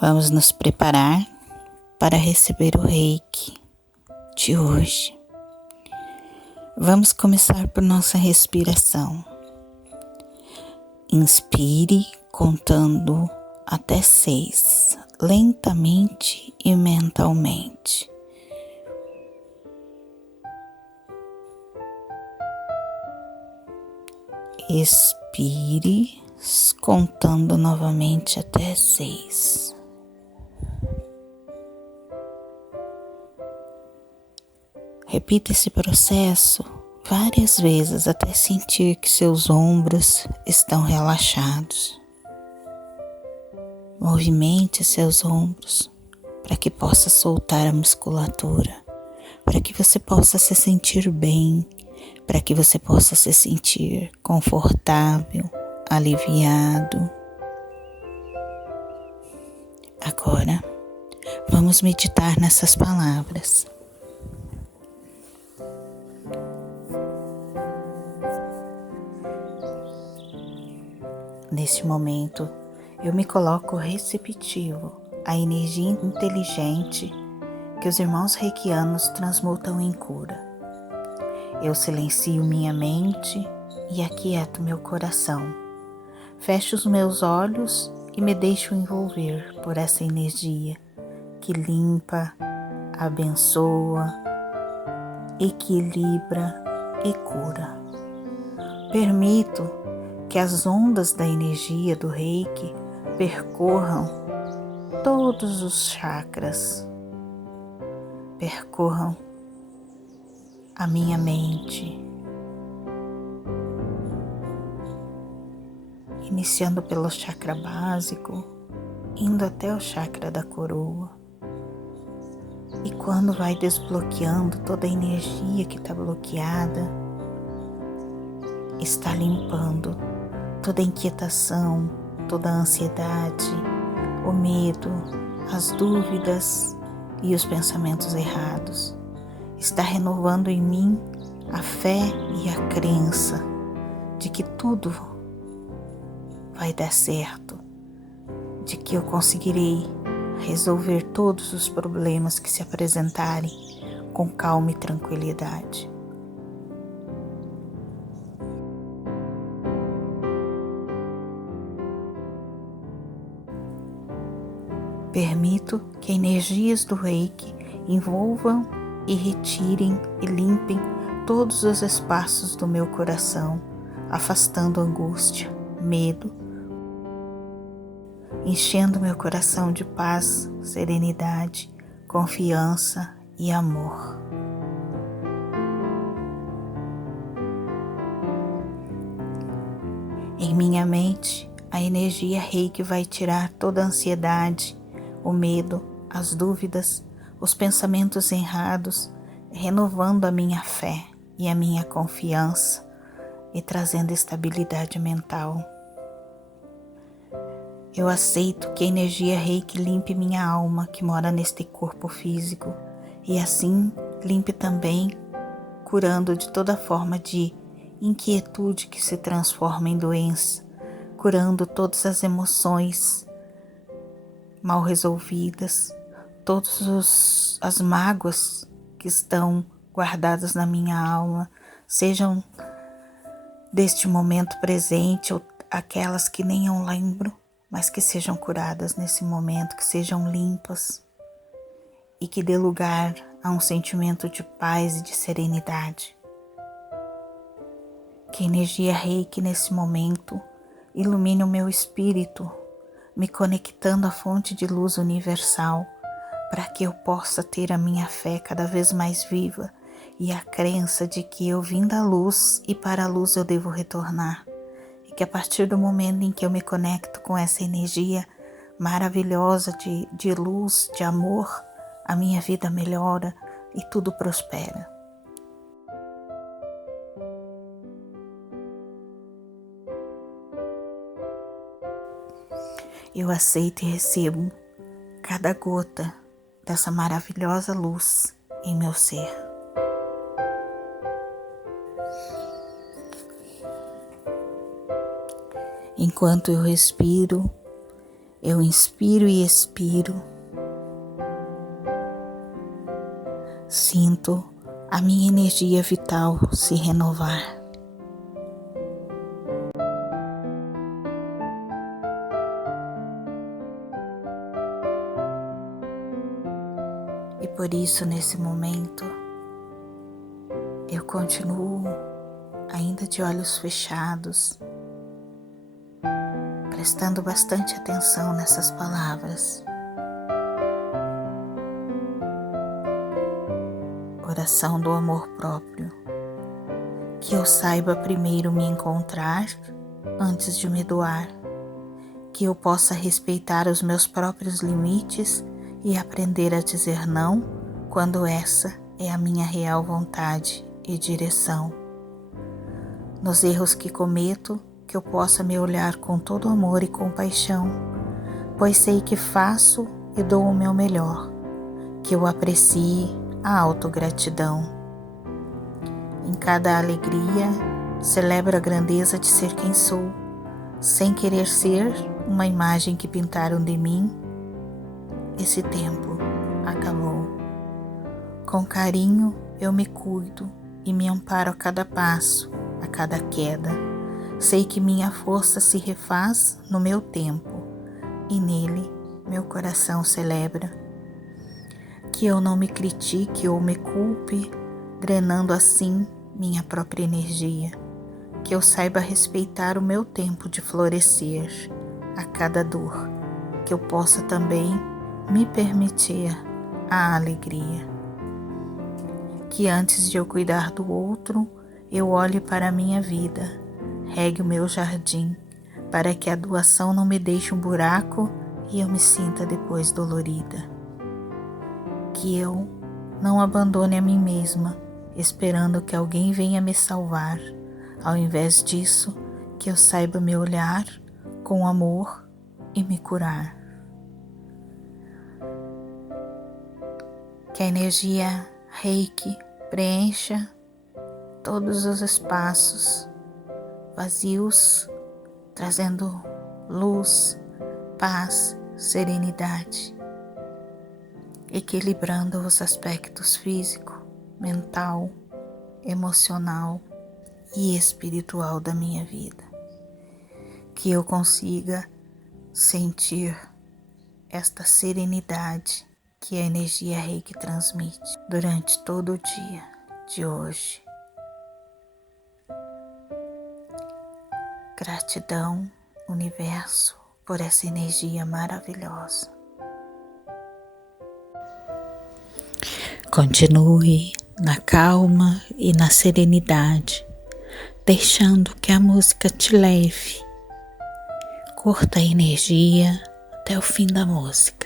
Vamos nos preparar para receber o Reiki de hoje. Vamos começar por nossa respiração. Inspire contando até 6, lentamente e mentalmente. Expire contando novamente até 6. Repita esse processo várias vezes até sentir que seus ombros estão relaxados. Movimente seus ombros para que possa soltar a musculatura, para que você possa se sentir bem, para que você possa se sentir confortável, aliviado. Agora, vamos meditar nessas palavras. Neste momento, eu me coloco receptivo à energia inteligente que os irmãos reikianos transmutam em cura. Eu silencio minha mente e aquieto meu coração. Fecho os meus olhos e me deixo envolver por essa energia que limpa, abençoa, equilibra e cura. Permito que as ondas da energia do Reiki percorram todos os chakras, percorram a minha mente, iniciando pelo chakra básico, indo até o chakra da coroa. E quando vai desbloqueando toda a energia que está bloqueada, está limpando toda a inquietação, toda a ansiedade, o medo, as dúvidas e os pensamentos errados. Está renovando em mim a fé e a crença de que tudo vai dar certo, de que eu conseguirei resolver todos os problemas que se apresentarem com calma e tranquilidade. Permito que energias do Reiki envolvam e retirem e limpem todos os espaços do meu coração, afastando angústia, medo, enchendo meu coração de paz, serenidade, confiança e amor. Em minha mente, a energia Reiki vai tirar toda a ansiedade, o medo, as dúvidas, os pensamentos errados, renovando a minha fé e a minha confiança e trazendo estabilidade mental. Eu aceito que a energia Reiki limpe minha alma que mora neste corpo físico e assim limpe também, curando de toda forma de inquietude que se transforma em doença, curando todas as emoções mal resolvidas, todas as mágoas que estão guardadas na minha alma, sejam deste momento presente ou aquelas que nem eu lembro, mas que sejam curadas nesse momento, que sejam limpas e que dê lugar a um sentimento de paz e de serenidade. Que a energia Reiki nesse momento ilumine o meu espírito, me conectando à fonte de luz universal, para que eu possa ter a minha fé cada vez mais viva e a crença de que eu vim da luz e para a luz eu devo retornar. E que a partir do momento em que eu me conecto com essa energia maravilhosa de luz, de amor, a minha vida melhora e tudo prospera. Eu aceito e recebo cada gota dessa maravilhosa luz em meu ser. Enquanto eu respiro, Eu inspiro e expiro. Sinto a minha energia vital se renovar. E por isso, nesse momento, eu continuo ainda de olhos fechados, prestando bastante atenção nessas palavras. Oração do amor próprio. Que eu saiba primeiro me encontrar antes de me doar. Que eu possa respeitar os meus próprios limites e aprender a dizer não quando essa é a minha real vontade e direção. Nos erros que cometo, que eu possa me olhar com todo amor e compaixão, pois sei que faço e dou o meu melhor. Que eu aprecie a autogratidão. Em cada alegria, celebro a grandeza de ser quem sou, sem querer ser uma imagem que pintaram de mim. Esse tempo acabou. Com carinho eu me cuido e me amparo a cada passo, a cada queda. Sei que minha força se refaz no meu tempo e nele meu coração celebra. Que eu não me critique ou me culpe, drenando assim minha própria energia. Que eu saiba respeitar o meu tempo de florescer a cada dor. Que eu possa também me permitir a alegria. Que antes de eu cuidar do outro, eu olhe para a minha vida, regue o meu jardim, para que a doação não me deixe um buraco e eu me sinta depois dolorida. Que eu não abandone a mim mesma, esperando que alguém venha me salvar. Ao invés disso, que eu saiba me olhar com amor e me curar. Que a energia Reiki preencha todos os espaços vazios, trazendo luz, paz, serenidade, equilibrando os aspectos físico, mental, emocional e espiritual da minha vida. Que eu consiga sentir esta serenidade que a energia Reiki transmite durante todo o dia de hoje. Gratidão, universo, por essa energia maravilhosa. Continue na calma e na serenidade, deixando que a música te leve. Curta a energia até o fim da música.